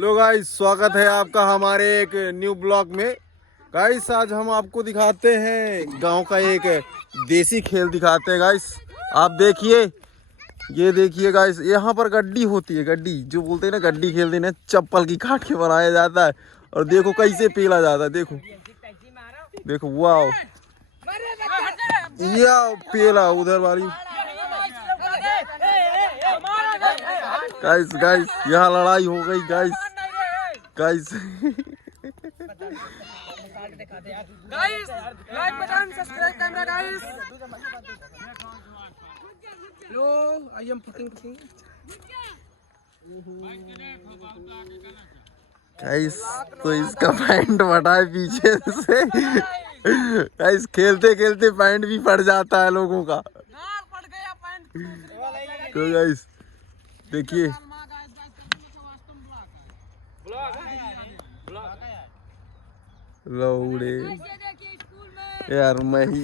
Hello guys, स्वागत है आपका हमारे एक न्यू ब्लॉग में। गाइस आज हम आपको दिखाते हैं गांव का एक देसी खेल दिखाते हैं। गाइस आप देखिए, ये देखिए गाइस, यहाँ पर गड्डी होती है। गड्डी जो बोलते हैं ना, गड्डी खेलते हैं ना, चप्पल की काट के बनाया जाता है। और देखो कैसे पेला जाता है। देखो देखो, वाह, या पेला उधर वाली। गाइस गाइस यहाँ लड़ाई हो गई। Guys guys guys like button subscribe करना गाइस। लो आई एम फकिंग गाइस तो इसका पैंट फटा है पीछे से। गाइस खेलते खेलते पैंट भी फट जाता है लोगों का। पड़ गया पैंट। तो गाइस देखिए, लौड़े यार, मैं ही